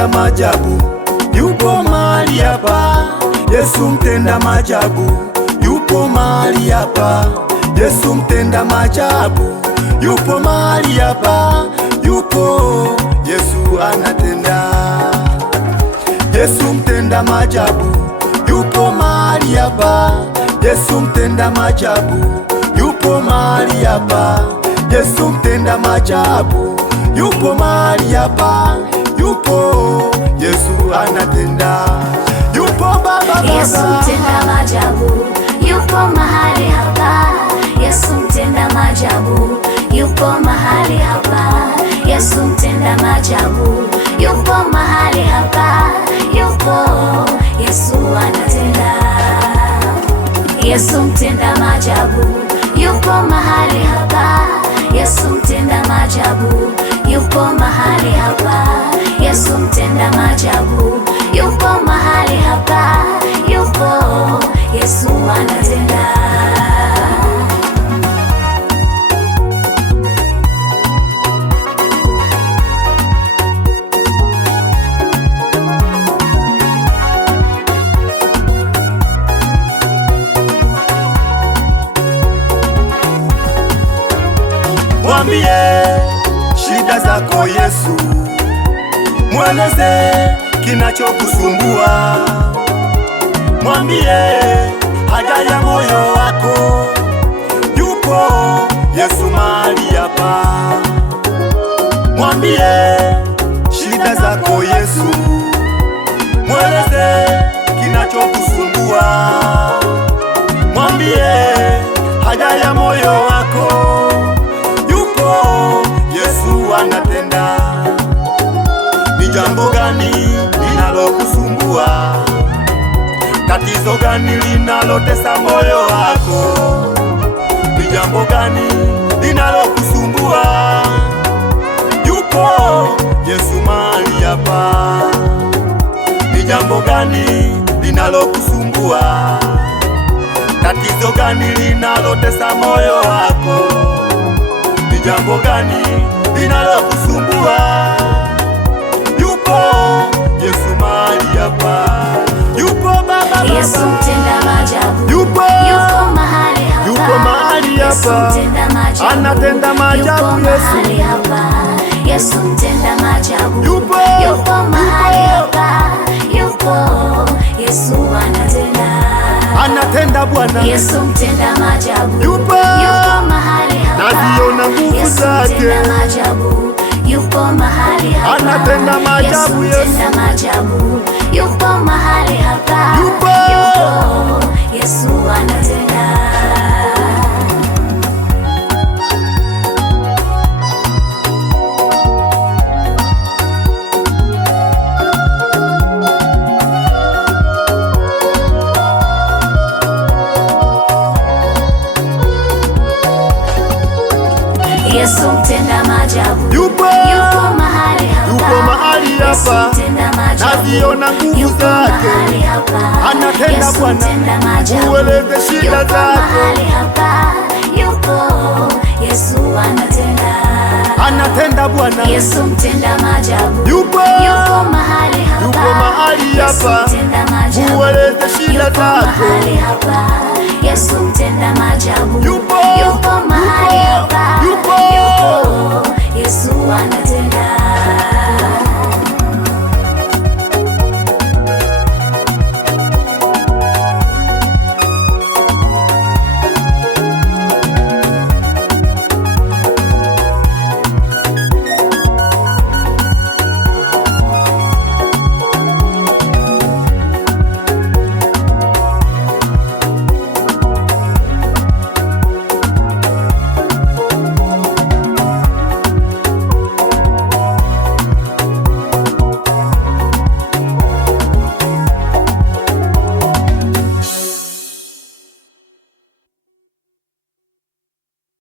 mtenda maajabu yupo mahali hapa. Yesu mtenda maajabu yupo mahali hapa. Yesu mtenda maajabu yupo mahali hapa. Yupo Yesu anatenda. Yesu mtenda maajabu yupo mahali hapa. Yesu mtenda maajabu yupo mahali hapa. Yesu mtenda maajabu yupo mahali hapa. Yupo Yesu anatenda. Yupo Baba. Yesu mtenda maajabu yupo mahali hapa. Yesu mtenda maajabu yupo mahali hapa. Yesu mtenda maajabu yupo mahali hapa. Yupo Yesu anatenda. Yesu mtenda maajabu yupo mahali hapa. Yesu mtenda maajabu yupo mahali hapa. Yesu mtenda maajabu yupo mahali hapa. Yupo Yesu anatenda. Mwambie shida zako Yesu, mweleze kinachokusumbua. Mwambie haja ya moyo wako, yupo Yesu mahali hapa. Mwambie shida zako Yesu, mweleze kinachokusumbua. Mwambie haja ya moyo wako, yupo Yesu anatenda. Ni jambo gani linalokusumbua? Tatizo gani linalotesa moyo wako? Ni jambo gani linalokusumbua? Yupo Yesu mahali hapa. Ni jambo gani linalokusumbua? Tatizo gani linalotesa moyo wako? Ni jambo gani linalokusumbua? Yupo Yesu mahali hapa. Yupo Baba. Yesu mtenda maajabu Yupo mahali hapa. Yupo mahali hapa. Anatenda maajabu Yesu. Yesu mtenda maajabu Yupo mahali hapa. Yupo Yesu anatenda. Anatenda Bwana. Yesu mtenda maajabu Yupo mahali hapa. naziona nguvu zake. Yesu mtenda maajabu yupo mahali hapa. Anatenda maajabu Yesu. Yesu mtenda maajabu yupo mahali hapa. Yupo Yesu anatenda. Yesu mtenda maajabu Yupo mahali hapa. Yupo mahali hapa. Naziona nguvu zake. Anatenda Bwana. Ueleze shida zako. Yupo Yesu anatenda. Anatenda Bwana. Yesu mtenda maajabu Yupo mahali hapa. Yupo mahali hapa. Ueleze shida zako. Yesu mtenda maajabu Yupo mahali hapa. Yupo Yesu anatenda.